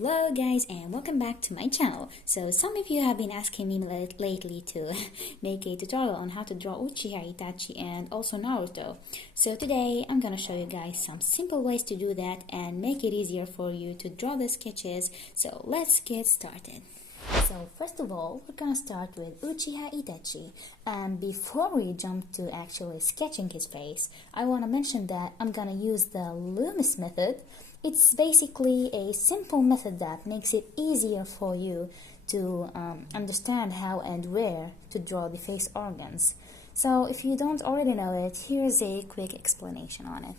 Hello guys and welcome back to my channel. So some of you have been asking me lately to make a tutorial on how to draw Uchiha Itachi and also Naruto. So today I'm gonna show you guys some simple ways to do that and make it easier for you to draw the sketches. So let's get started. So first of all, we're gonna start with Uchiha Itachi, and before we jump to actually sketching his face, I want to mention that I'm gonna use the Loomis method. It's basically a simple method that makes it easier for you to understand how and where to draw the face organs. So if you don't already know it, here's a quick explanation on it.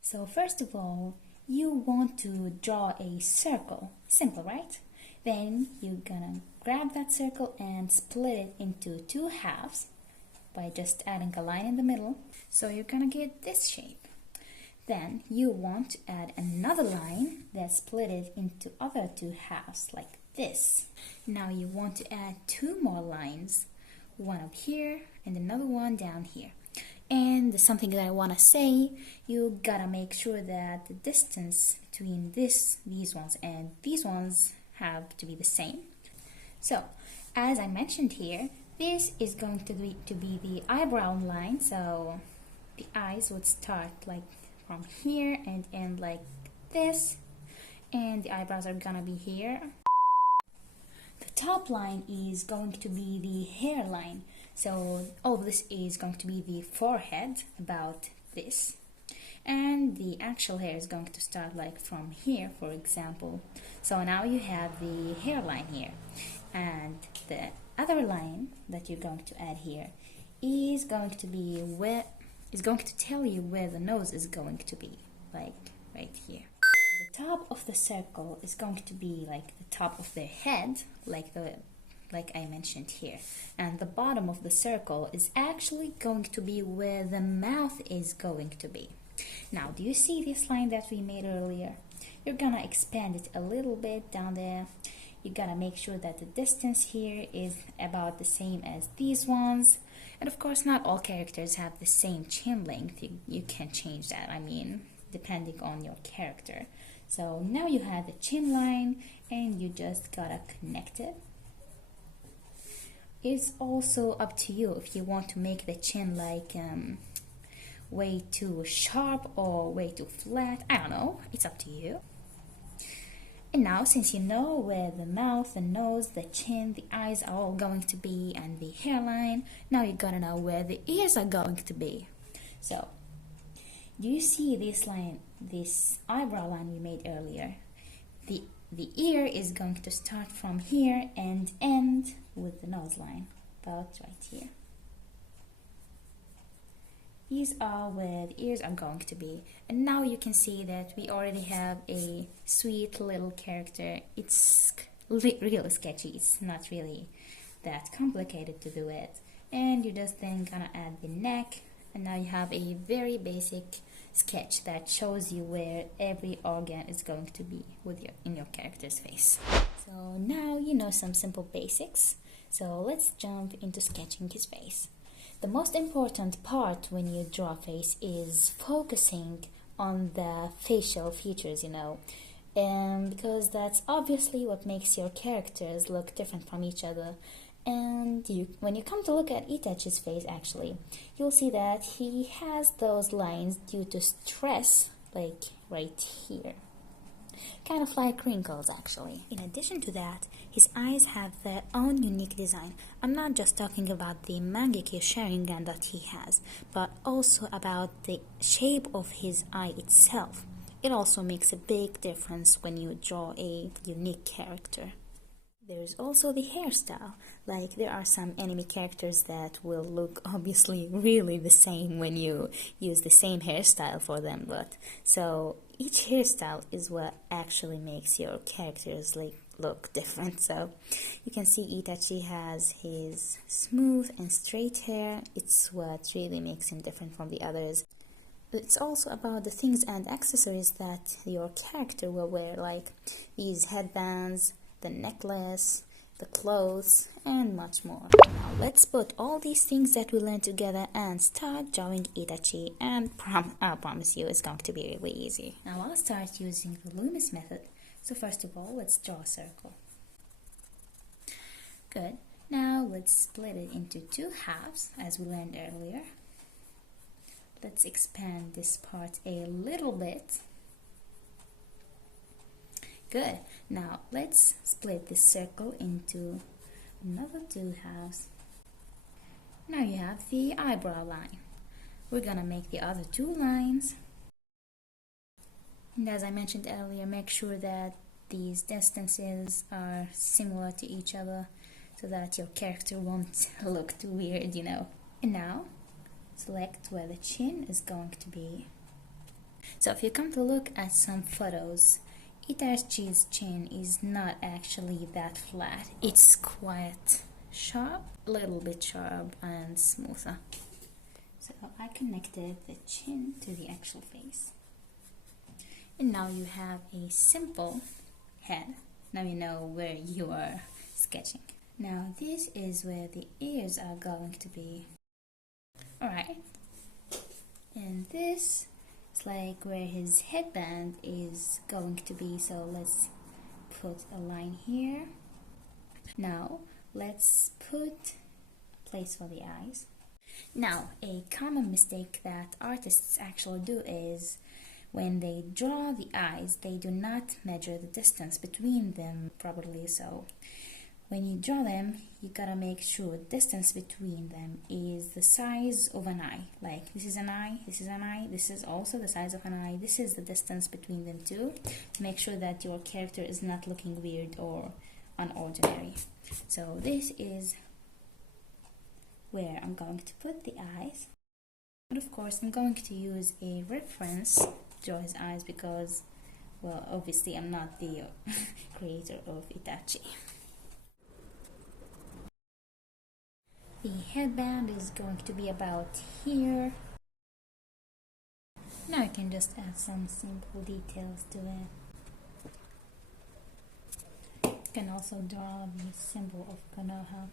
So first of all, you want to draw a circle. Simple, right? Then you're gonna grab that circle and split it into two halves by just adding a line in the middle. So you're gonna get this shape. Then you want to add another line that split it into other two halves like this. Now you want to add two more lines, one up here and another one down here. And something that I want to say, you gotta make sure that the distance between these ones and these ones have to be the same. So as I mentioned here, this is going to be the eyebrow line. So the eyes would start like from here and end like this, and the eyebrows are gonna be here. The top line is going to be the hairline, so all this is going to be the forehead, about this, and the actual hair is going to start like from here, for example. So now you have the hairline here, and the other line that you're going to add here is going to be where is going to tell you where the nose is going to be, like right here. The top of the circle is going to be like the top of their head, like I mentioned here, and the bottom of the circle is actually going to be where the mouth is going to be. Now, do you see this line that we made earlier? You're gonna expand it a little bit down there. You gotta make sure that the distance here is about the same as these ones. And of course, not all characters have the same chin length. You can change that, I mean, depending on your character. So now you have the chin line and you just gotta connect it. It's also up to you if you want to make the chin like way too sharp or way too flat. I don't know, it's up to you. And now, since you know where the mouth, the nose, the chin, the eyes are all going to be, and the hairline, now you gotta know where the ears are going to be. So, do you see this line, this eyebrow line we made earlier? The ear is going to start from here and end with the nose line, about right here. These are where the ears are going to be. And now you can see that we already have a sweet little character. It's really sketchy. It's not really that complicated to do it. And you're just then gonna add the neck. And now you have a very basic sketch that shows you where every organ is going to be in your character's face. So now you know some simple basics. So let's jump into sketching his face. The most important part when you draw a face is focusing on the facial features, because that's obviously what makes your characters look different from each other. And when you come to look at Itachi's face, actually, you'll see that he has those lines due to stress, like right here. Kind of like wrinkles, actually. In addition to that, his eyes have their own unique design. I'm not just talking about the Mangekyo Sharingan that he has, but also about the shape of his eye itself. It also makes a big difference when you draw a unique character. There's also the hairstyle. Like, there are some anime characters that will look obviously really the same when you use the same hairstyle for them, but so each hairstyle is what actually makes your characters look different. So you can see Itachi has his smooth and straight hair. It's what really makes him different from the others. It's also about the things and accessories that your character will wear, like these headbands, the necklace, the clothes, and much more. Now let's put all these things that we learned together and start drawing Itachi, and I promise you it's going to be really easy. Now I'll start using the Loomis method So first of all, let's draw a circle. Good. Now let's split it into two halves as we learned earlier. Let's expand this part a little bit. Good. Now let's split this circle into another two halves. Now you have the eyebrow line. We're gonna make the other two lines. And as I mentioned earlier, make sure that these distances are similar to each other so that your character won't look too weird, you know. And now, select where the chin is going to be. So if you come to look at some photos, Itachi's chin is not actually that flat. It's quite sharp, a little bit sharp and smoother. So I connected the chin to the actual face. And now you have a simple head. Now you know where you are sketching. Now this is where the ears are going to be. Alright. And this is like where his headband is going to be. So let's put a line here. Now let's put a place for the eyes. Now a common mistake that artists actually do is when they draw the eyes, they do not measure the distance between them properly. So when you draw them, you gotta make sure the distance between them is the size of an eye. Like this is an eye, this is an eye, this is also the size of an eye. This is the distance between them two. Make sure that your character is not looking weird or unordinary. So this is where I'm going to put the eyes. But of course, I'm going to use a reference to draw his eyes because, well, obviously I'm not the creator of Itachi. The headband is going to be about here. Now you can just add some simple details to it. You can also draw the symbol of Konoha.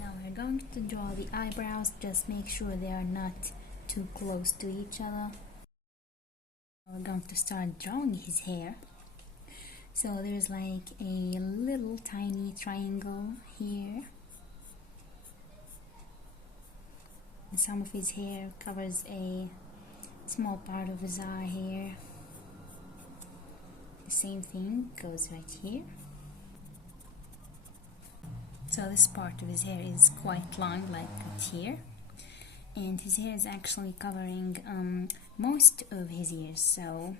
Now we're going to draw the eyebrows. Just make sure they are not too close to each other. We're going to start drawing his hair. So there's like a little tiny triangle here. And some of his hair covers a small part of his eye here. The same thing goes right here. So this part of his hair is quite long, like right here. And his hair is actually covering most of his ears, so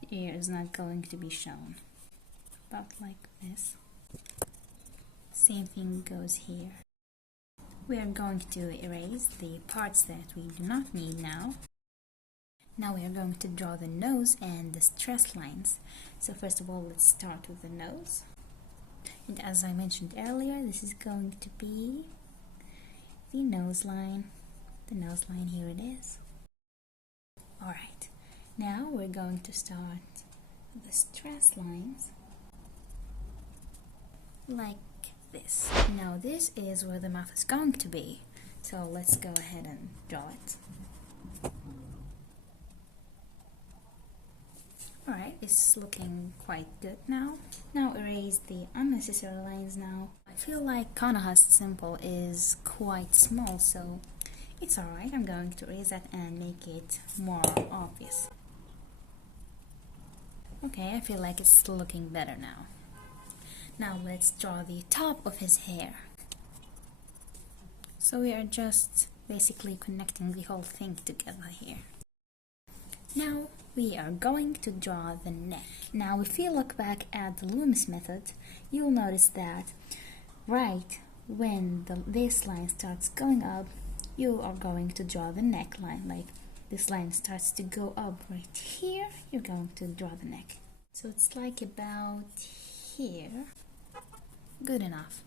the ear is not going to be shown. About like this. Same thing goes here. We are going to erase the parts that we do not need now. Now we are going to draw the nose and the stress lines. So first of all, let's start with the nose. And as I mentioned earlier, this is going to be the nose line. The nose line, here it is. Alright, now we're going to start the stress lines like this. Now this is where the mouth is going to be. So let's go ahead and draw it. Alright, it's looking quite good now. Now erase the unnecessary lines now. I feel like Konoha's symbol is quite small, so it's alright. I'm going to erase that and make it more obvious. Okay, I feel like it's looking better now. Now let's draw the top of his hair. So we are just basically connecting the whole thing together here. Now we are going to draw the neck. Now if you look back at the Loomis method, you'll notice that right when this line starts going up, you are going to draw the neckline. Like this line starts to go up right here, you're going to draw the neck. So it's like about here. Good enough.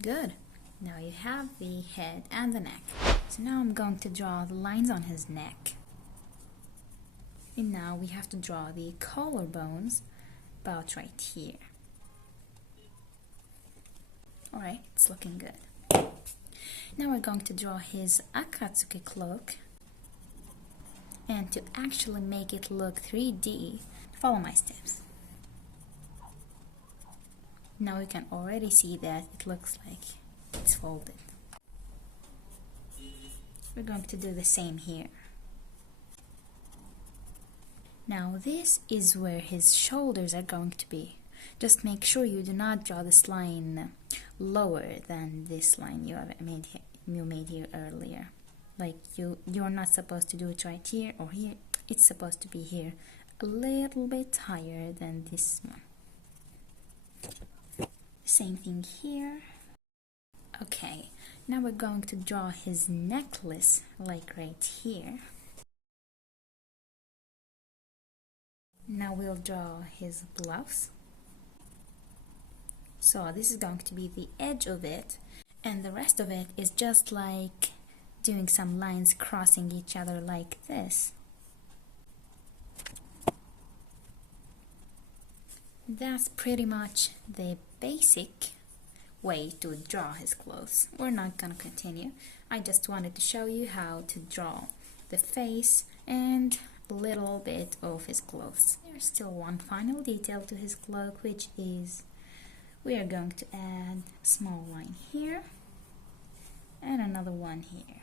Good. Now you have the head and the neck. So now I'm going to draw the lines on his neck. And now we have to draw the collarbones about right here. Alright, it's looking good. Now we're going to draw his Akatsuki cloak. And to actually make it look 3D, follow my steps. Now you can already see that it looks like it's folded. We're going to do the same here. Now this is where his shoulders are going to be. Just make sure you do not draw this line lower than this line you made here earlier. Like you're not supposed to do it right here or here. It's supposed to be here, a little bit higher than this one. Same thing here. Okay, now we're going to draw his necklace, like right here. Now we'll draw his blouse. So this is going to be the edge of it, and the rest of it is just like doing some lines crossing each other like this. That's pretty much the basic way to draw his clothes. We're not gonna continue. I just wanted to show you how to draw the face and a little bit of his clothes. There's still one final detail to his cloak, which is we are going to add a small line here and another one here.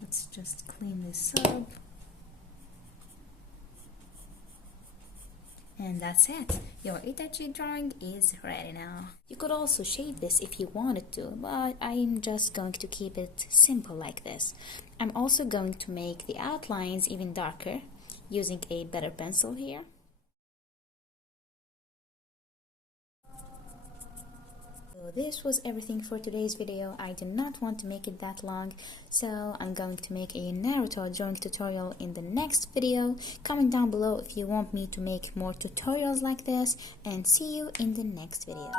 Let's just clean this up. And that's it. Your Itachi drawing is ready now. You could also shade this if you wanted to, but I'm just going to keep it simple like this. I'm also going to make the outlines even darker using a better pencil here. So this was everything for today's video. I do not want to make it that long, so I'm going to make a Naruto drawing tutorial in the next video. Comment down below if you want me to make more tutorials like this, and see you in the next video.